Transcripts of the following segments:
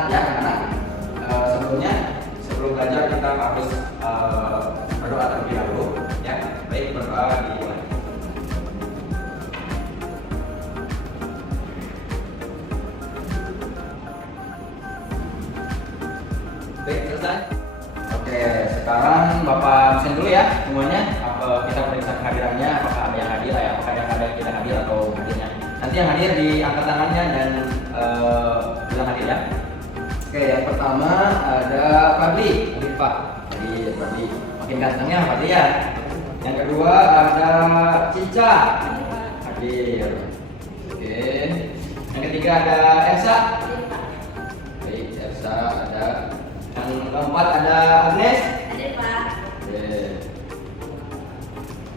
semangat ya anak-anak. Sebelum belajar kita harus berdoa terlebih dahulu ya. Baik, berdoa dimulai. Baik, selesai. Oke, sekarang Bapak absen dulu ya semuanya. Kita periksa kehadirannya, apakah ada yang hadir ya, apakah ada yang tidak hadir atau hadirnya. Nanti yang hadir diangkat tangannya dan bilang hadir ya. Oke, yang pertama ada Fadli, hadir Pak. Fadli, makin gantengnya Fadli ya. Yang kedua ada Cica, hadir. Oke. Yang ketiga ada Elsa. Baik, Elsa ada. Yang keempat ada Agnes. Hadir Pak.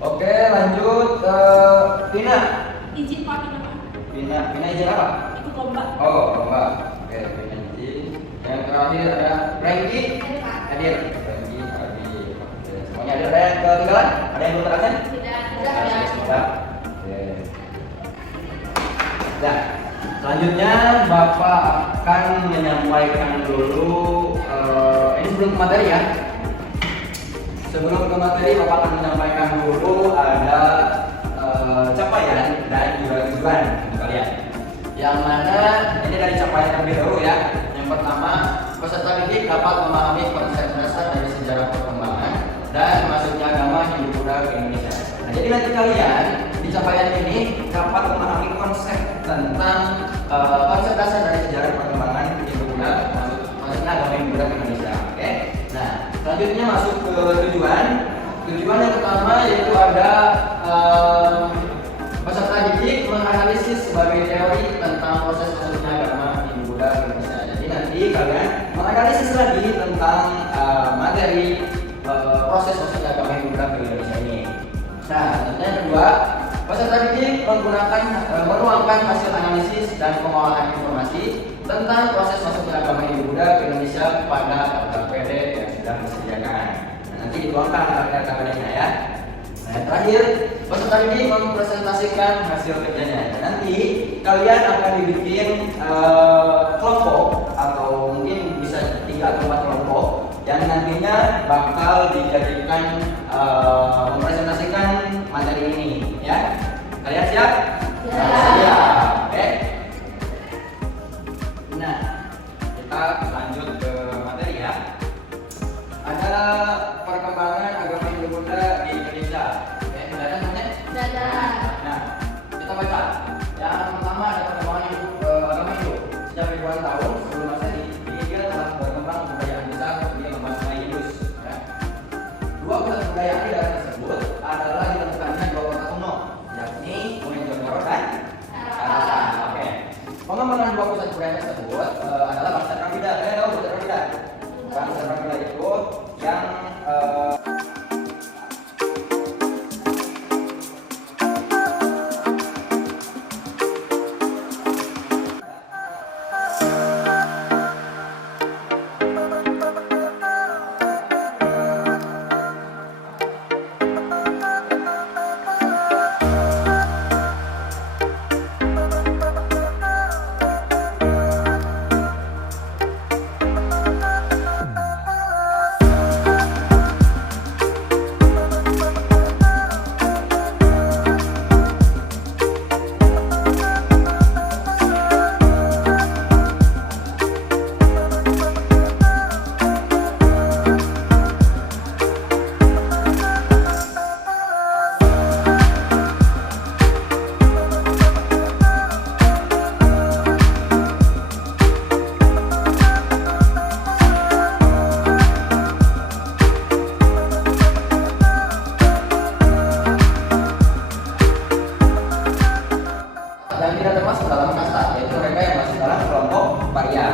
Oke, lanjut ke Vina. Izin Pak, Vina izin apa? ikut lomba. Oh, lomba. Oke, Vina izin. Yang terakhir ada Rengki. Hadir Pak. Hadir. Rengki hadir. Oke, semuanya hadir. Ada yang ketinggalan? Ada yang belum terabsen? Tidak. Sudah. Oke. Nah, selanjutnya Bapak akan menyampaikan dulu ini sebelum ke materi ya. Sebelum ke materi, Bapak akan menyampaikan dulu ada capaian dan juga tujuan untuk kalian. Yang mana ini dari capaian terlebih dahulu ya. Yang pertama, peserta didik dapat memahami konsep dasar dari sejarah perkembangan dan masuknya agama Hindu-Buddha ke Indonesia. Nah, jadi nanti kalian di capaian ini dapat memahami konsep tentang konsep dasar dari sejarah perkembangan Hindu-Buddha, masuknya agama Hindu-Buddha ke Indonesia. Oke. Nah, selanjutnya masuk ke tujuan. Tujuan yang pertama yaitu ada peserta didik menganalisis sebagai teori tentang proses masuknya agama Hindu-Buddha ke Indonesia. Jadi nanti kalian menganalisis lagi tentang materi proses masuknya agama Hindu-Buddha ke Indonesia ini. Nah, yang kedua, peserta didik menuangkan hasil analisis dan pengolahan informasi tentang proses masuknya agama Hindu-Buddha ke Indonesia pada LKPD yang sudah disediakan. Nah, nanti dituangkan LKPD-nya ya. Nah, yang terakhir, peserta didik mempresentasikan hasil kerjanya. Nah, nanti kalian akan dibikin kelompok atau mungkin bisa 3 atau 4 kelompok yang nantinya bakal dijadikan mempresentasikan materi ini ya. Kalian siap? Ya. Siap. Oke. Nah, kita lanjut ke materi ya. Ada perkembangan agama Hindu-Buddha di Indonesia. Oke, sudah ada semuanya? Dadah. Nah, kita baca. Yang pertama ada perkembangan agama Hindu. Sejak ribuan tahun sebelum Masehi, di India telah berkembang kebudayaan besar di lembaga Indus. Ya. Dua pusat kebudayaan di daerah tersebut adalah ditemukannya 2 kota kuno, yakni Mohenjo-daro dan Harappan. Oke. Pengembangan 2 pusat kebudayaan tersebut adalah bangsa Dravida. Kalian tahu bangsa Dravida? Bangsa Dravida itu yang yang tidak termasuk dalam kasta, yaitu mereka yang masuk dalam kelompok paria.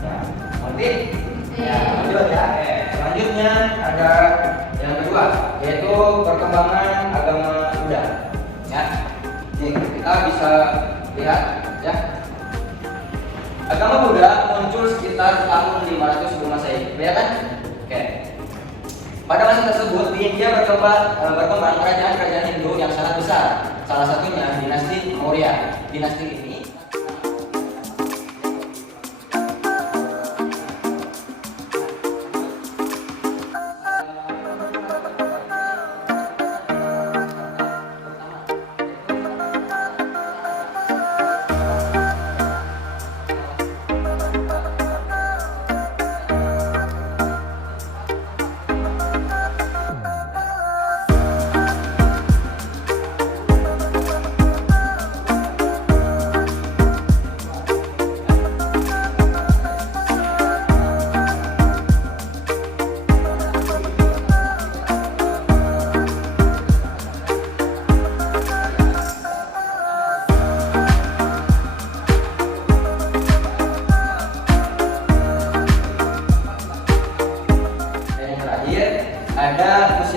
Ya, ngerti? Ya, lanjut ya. Selanjutnya ada yang kedua, yaitu perkembangan agama Buddha. Ya, nih kita bisa lihat ya. Agama Buddha muncul sekitar tahun 500 sebelum Masehi, ya kan? Oke. Pada masa tersebut di India berkembang kerajaan-kerajaan Hindu yang sangat besar. Salah satunya dinasti Maurya. Dinasti ini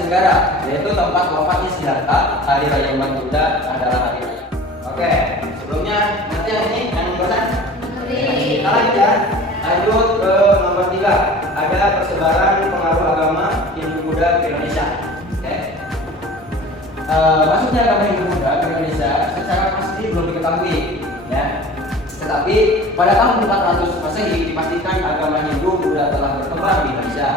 negara, yaitu tempat wafatnya Siddhartha. Hari Raya Umat Buddha adalah hari raya. Oke, sebelumnya nanti yang ini yang bosan. Kita lanjut ya. Lanjut ke nomor 3. Ada persebaran pengaruh agama Hindu Buddha ke Indonesia. Oke. Masuknya agama Hindu Buddha ke Indonesia secara pasti belum diketahui, ya. Tetapi pada tahun 400 Masehi dipastikan agama Hindu Buddha telah berkembang di Indonesia.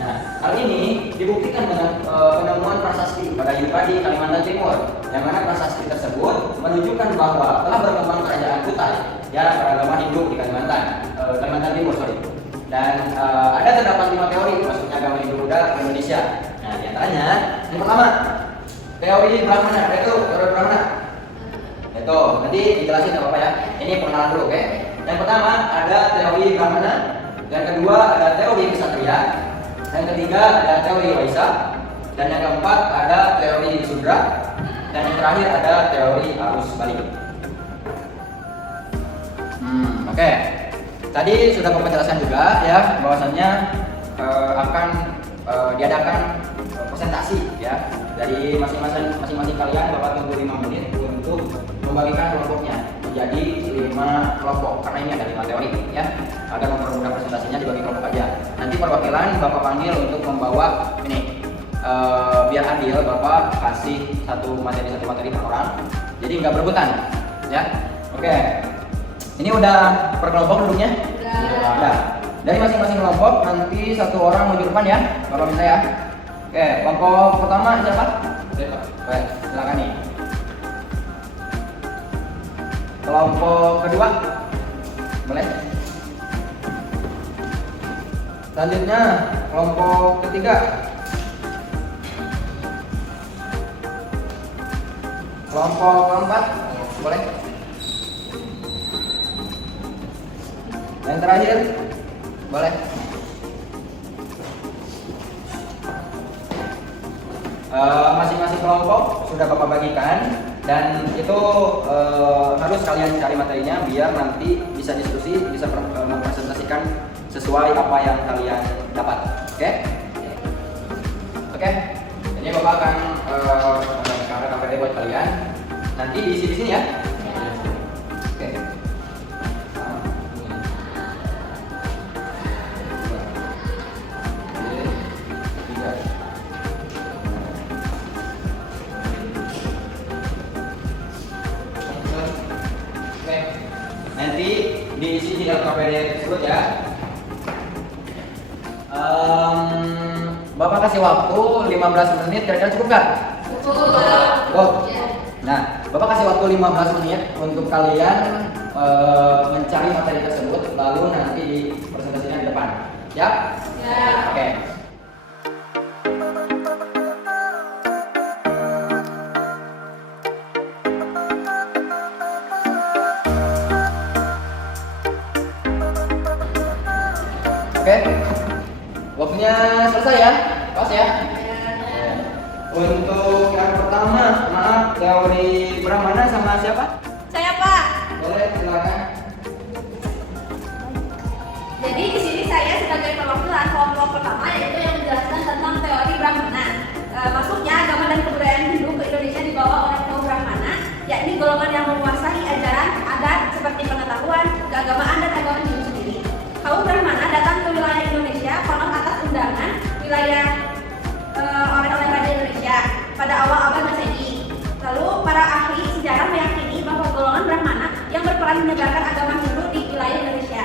Nah, hal ini dibuktikan dengan penemuan prasasti pada Yukadi, Kalimantan Timur, yang mana prasasti tersebut menunjukkan bahwa telah berkembang kerajaan Kutai, ya, beragama Hindu di Kalimantan Timur, sorry. Dan ada terdapat 5 teori masuknya agama Hindu Buddha ke Indonesia. Nah, diantaranya yang pertama, teori Brahmana, itu teori Brahmana. Itu nanti dijelasin apa ya. Ini pengenalan dulu, oke? Yang pertama ada teori Brahmana, yang kedua ada teori Ksatria, yang ketiga ada teori Waisa, dan yang keempat ada teori Sudra, dan yang terakhir ada teori arus balik. Oke. Tadi sudah penjelasan juga ya bahwasannya akan diadakan presentasi ya dari masing-masing kalian. Bapak tunggu 5 menit untuk membagikan kelompoknya menjadi 5 kelompok karena ini ada 5 teori ya, agar mempermudah presentasinya dibagi kelompok aja. Nanti perwakilan Bapak panggil untuk membawa ini biar adil, Bapak kasih satu materi per orang, jadi nggak berebutan ya. Oke, ini udah per kelompok duduknya? Udah. Dari masing-masing kelompok nanti satu orang maju depan ya, Bapak minta ya. Oke, kelompok pertama siapa? Oke, silakan nih. Kelompok kedua, boleh. Selanjutnya kelompok ketiga. Kelompok keempat, boleh. Yang terakhir, boleh. Masing-masing kelompok sudah Bapak bagikan, dan itu harus kalian cari materinya biar nanti bisa diskusi, bisa mempresentasikan sesuai apa yang kalian dapat. Oke? Oke. Ini Bapak akan karena KPD buat kalian. Nanti diisi di sini ya. Oke. Nanti diisi di dalam KPD tersebut ya. Bapak kasih waktu 15 menit, kira-kira cukup nggak? Cukup. Nah, Bapak kasih waktu 15 menit untuk kalian mencari materi tersebut, lalu nanti dipresentasikan di depan. Siap? Siap. Oke. Oke, waktunya selesai ya, pas ya. Untuk yang pertama, maaf, teori Brahmana sama siapa? Saya Pak. Boleh, silakan. Jadi di sini saya sebagai perwakilan kelompok pertama, yaitu yang menjelaskan tentang teori Brahmana. Masuknya agama dan kebudayaan Hindu ke Indonesia dibawa oleh kaum Brahmana, yakni golongan yang menguasai ajaran adat seperti pengetahuan, keagamaan dan agama Hindu sendiri. Kaum Brahmana datang ke wilayah Indonesia konon atas undangan wilayah oleh Raja Indonesia pada awal abad Masehi. Lalu para ahli sejarah meyakini bahwa golongan Brahmana yang berperan menyebarkan agama Hindu di wilayah Indonesia.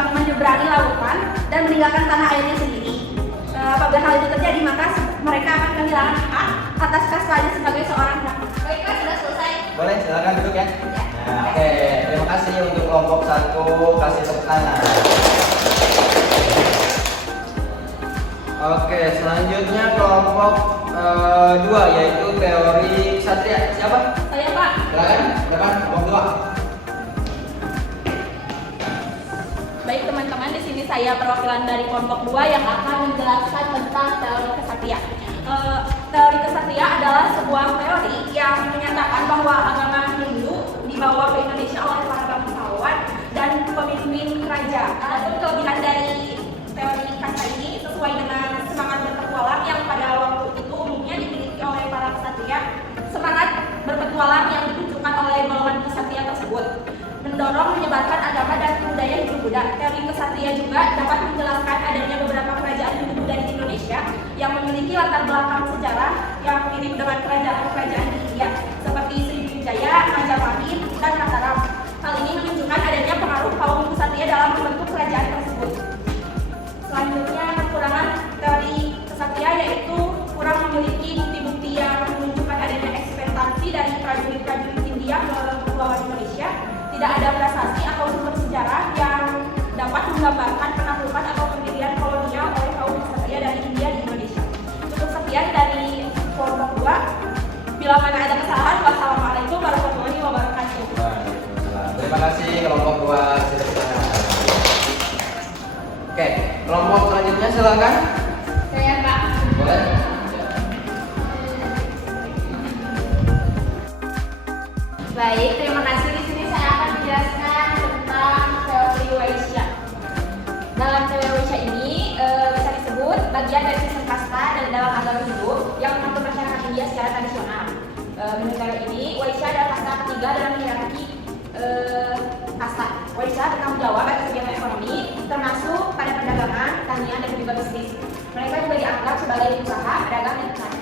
Menyeberangi lautan dan meninggalkan tanah airnya sendiri. Apabila hal itu terjadi, maka mereka akan kehilangan hak atas kastanya sebagai seorang Brahmana. Baiklah, sudah selesai. Boleh, silakan duduk ya. Nah, oke, terima kasih untuk kelompok 1 kasih tepuk tangan. Oke, selanjutnya kelompok 2 yaitu teori ksatria. Siapa? Saya Pak. Silakan, depan kelompok 2. Baik teman-teman, di sini saya perwakilan dari kelompok 2 yang akan menjelaskan tentang teori kesatria. Teori kesatria adalah sebuah teori yang menyatakan bahwa agama Hindu dibawa ke Indonesia oleh para bangsawan dan pemimpin kerajaan. Adapun kelebihan dari teori kasta ini sesuai dengan semangat berpetualang yang pada waktu itu umumnya dimiliki oleh para kesatria. Semangat berpetualang yang ditunjukkan oleh golongan kesatria tersebut mendorong menyebarkan agama dan budaya Hindu-Buddha. Teori kesatria juga dapat menjelaskan adanya beberapa kerajaan Hindu-Buddha di Indonesia yang memiliki latar belakang sejarah yang mirip dengan kerajaan-kerajaan di India seperti Sriwijaya, Majapahit, dan Mataram. Hal ini menunjukkan adanya pengaruh kaum kesatria dalam membentuk kerajaan tersebut. Selanjutnya, kekurangan teori kesatria yaitu kurang memiliki bukti-bukti yang menunjukkan adanya ekspektasi dari prajurit-prajurit India melawan perlawanan Indonesia. Tidak ada prasasti atau sumber sejarah yang dapat menggambarkan penaklukan atau pendirian kolonial oleh kaum kesatria dari India di Indonesia. Cukup sekian dari kelompok 2. Bila mana ada kesalahan, wassalamualaikum warahmatullahi wabarakatuh. Waalaikumsalam. Terima kasih kelompok 2. Oke, kelompok selanjutnya silakan. Saya Pak. Boleh. Baik, terima kasih. Di sini saya akan menjelaskan tentang teori Waisya. Dalam teori Waisya ini bisa disebut bagian dari sistem kasta dan dalam agama Hindu yang mengatur masyarakat India secara tradisional. Menurut teori ini, Waisya adalah kasta ketiga dalam hierarki kasta. Waisya bertanggung jawab atas kegiatan ekonomi, termasuk pada perdagangan, pertanian, dan juga bisnis. Mereka juga dianggap sebagai usaha, pedagang, dan petani.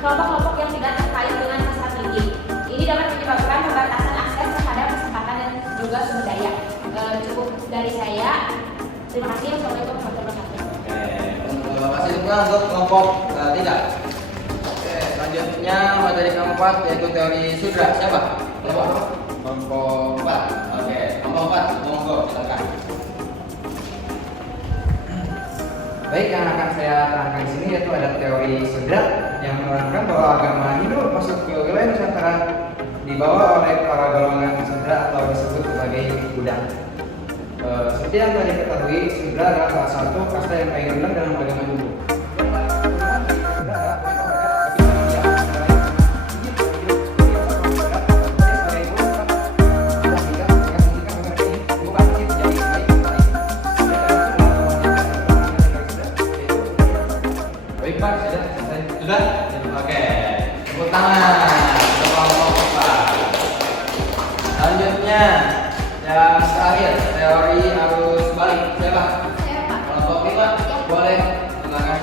Kelompok-kelompok yang tidak terkait dengan kasta tinggi ini dapat menyebabkan pembatasan akses terhadap kesempatan dan juga sumber daya. Cukup dari saya. Terima kasih. Wassalamualaikum warahmatullahi wabarakatuh. Terima kasih juga untuk kelompok 3. Oke, selanjutnya materi keempat yaitu teori sudra. Siapa? Kelompok 4. Oke, kelompok 4. Monggo, silakan. Baik, yang akan saya terangkan di sini yaitu ada teori sudra yang menerangkan bahwa agama Hindu masuk ke wilayah Nusantara dibawa oleh para golongan sudra atau disebut sebagai Buddha. Seperti yang tadi ketahui, sudra adalah salah satu kasta yang paling rendah dalam agama Hindu. Baik Pak, sudah selesai? Sudah? Oke, tepuk tangan untuk kelompok 4. Selanjutnya yang terakhir, teori arus balik. Siapa? Saya Pak. Kelompok 5, boleh silakan.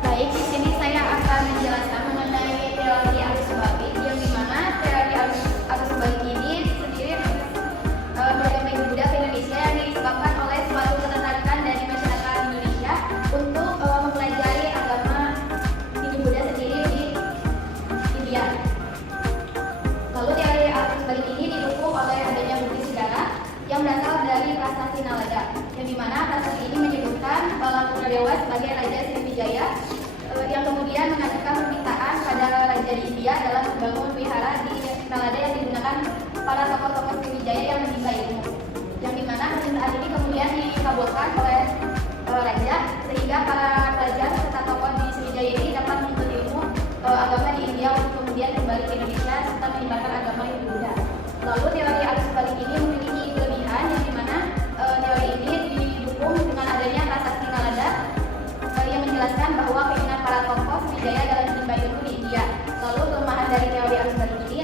Baik, di sini saya akan menjelaskan mengenai teori arus balik, yang dimana teori arus balik ini sendiri beragama Hindu-Buddha ke Indonesia yang disebabkan oleh suatu ketertarikan dari masyarakat Indonesia untuk mempelajari agama Hindu-Buddha sendiri di India. Lalu teori arus balik ini didukung oleh adanya bukti sejarah yang berasal dari prasasti Nalanda, yang dimana prasasti ini menyebutkan Baladewa sebagai Raja Sriwijaya yang kemudian mengajukan permintaan pada raja di India dalam membangun wihara di Nalanda yang digunakan para tokoh-tokoh Sriwijaya yang menimba ilmu, yang dimana permintaan ini kemudian dikabulkan oleh raja sehingga para pelajar serta tokoh di Sriwijaya ini dapat menuntut ilmu agama di India untuk kemudian kembali ke Indonesia serta menyebarkan agama Hindu-Buddha. Lalu teori arus balik ini memiliki kelebihan yang dimana teori ini didukung dengan adanya prasasti Nalanda yang menjelaskan bahwa keinginan para tokoh Sriwijaya dalam menimba ilmu di India. Lalu kelemahan dari teori arus balik ini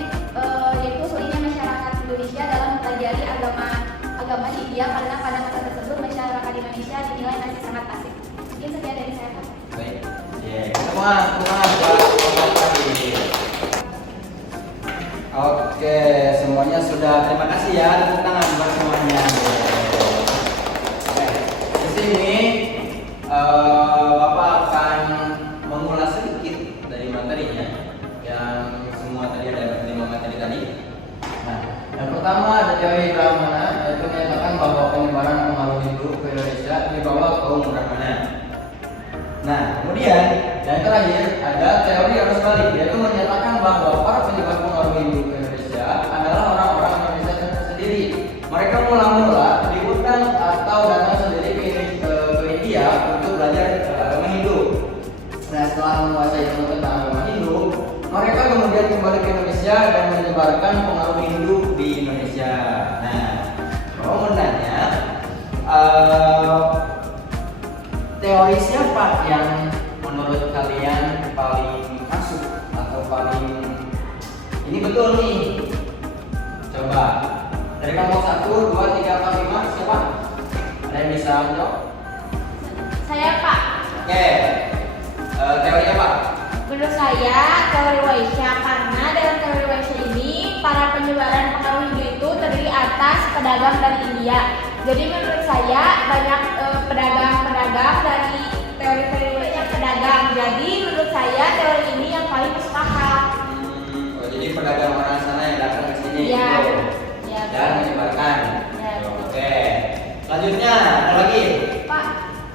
yaitu semua semangat buat kelompok tadi. Oke, semuanya sudah. Terima kasih ya, tepuk tangan buat semuanya. Oke, di sini Bapak akan mengulas sedikit dari materinya yang semua tadi ada 5 materi tadi. Nah, yang pertama ada teori Brahmana, yaitu menyatakan bahwa penyebaran pengaruh Hindu ke Indonesia dibawa kaum Brahmana. Nah, kemudian yang terakhir ada teori arus balik, yaitu menyatakan bahwa para penyebar pengaruh Hindu ke Indonesia adalah orang-orang Indonesia sendiri. Mereka mula-mula liburkan atau datang sendiri ke India untuk belajar agama Hindu. Nah, setelah menguasai ilmu tentang agama Hindu, mereka kemudian kembali ke Indonesia dan menyebarkan pengaruh Hindu di Indonesia. Nah, kalau mau nanya, teori siapa yang menurut kalian paling masuk atau paling ini betul nih? Coba dari kelompok 1, 2, 3, 4, 5 siapa? Ada yang bisa menjawab? Saya Pak. Oke, teorinya Pak? Menurut saya teori Waisya, karena dalam teori Waisya ini para penyebaran pengaruh Hindu itu terdiri atas pedagang dari India. Jadi menurut saya banyak pedagang-pedagang dari teori-teori Waisya pedagang. Jadi menurut saya teori ini yang paling masuk akal. Oh, jadi pedagang orang sana yang datang ke sini Iya. gitu. Ya, Dan menyebarkan. Ya. Oke. Selanjutnya ada lagi. Pak,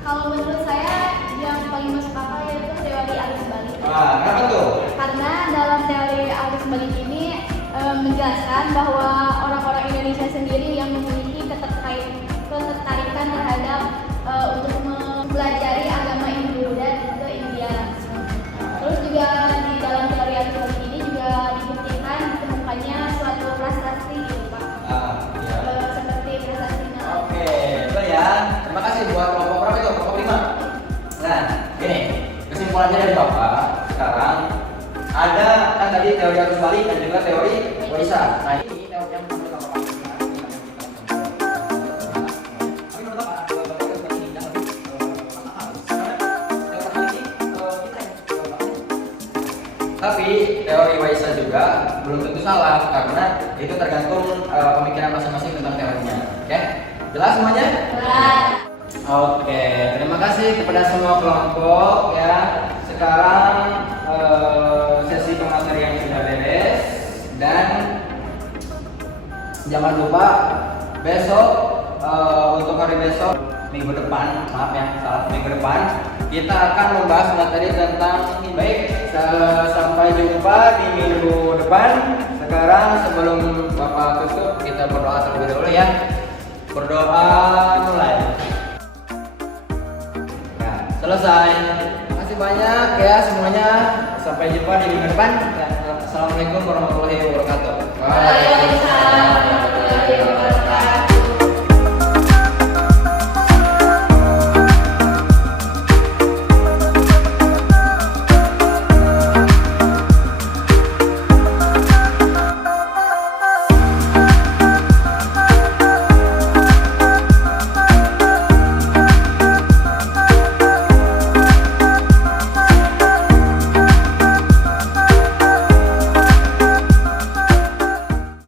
kalau menurut saya yang paling masuk akal yaitu teori arus balik. Wah, kenapa tuh? Karena dalam teori arus balik ini menjelaskan bahwa orang-orang Indonesia sendiri yang memiliki ketertarikan terhadap untuk mempelajari agama Hindu dan juga India langsung. Terus juga di dalam teori arus balik ini juga dibuktikan ditemukannya suatu prasasti gitu Pak. Ya. Seperti prasasti Oke, itu ya. Terima kasih buat kelompok berapa itu? Kelompok 5. Nah, gini, kesimpulannya dari Bapak sekarang ada kan tadi teori arus balik dan juga teori Waisya. Nah, ini teori yang menurut Bapak. Tapi menurut Bapak, teori arus balik ini jangan lebih masuk akal. Karena teori arus balik ini tapi teori Waisya juga belum tentu salah karena itu tergantung pemikiran masing-masing tentang teorinya. Oke? Jelas semuanya? Jelas. Oke, terima kasih kepada semua kelompok ya. Sekarang sesi pematerian sudah beres dan jangan lupa besok untuk hari besok minggu depan, maaf ya, salah minggu depan kita akan membahas materi tentang baik. Sampai jumpa di minggu depan. Sekarang sebelum Bapak tutup kita berdoa terlebih dahulu ya. Berdoa mulai. Ya, selesai. Terima kasih banyak ya semuanya. Sampai jumpa di minggu depan. Ya, assalamualaikum warahmatullahi wabarakatuh. Waalaikumsalam.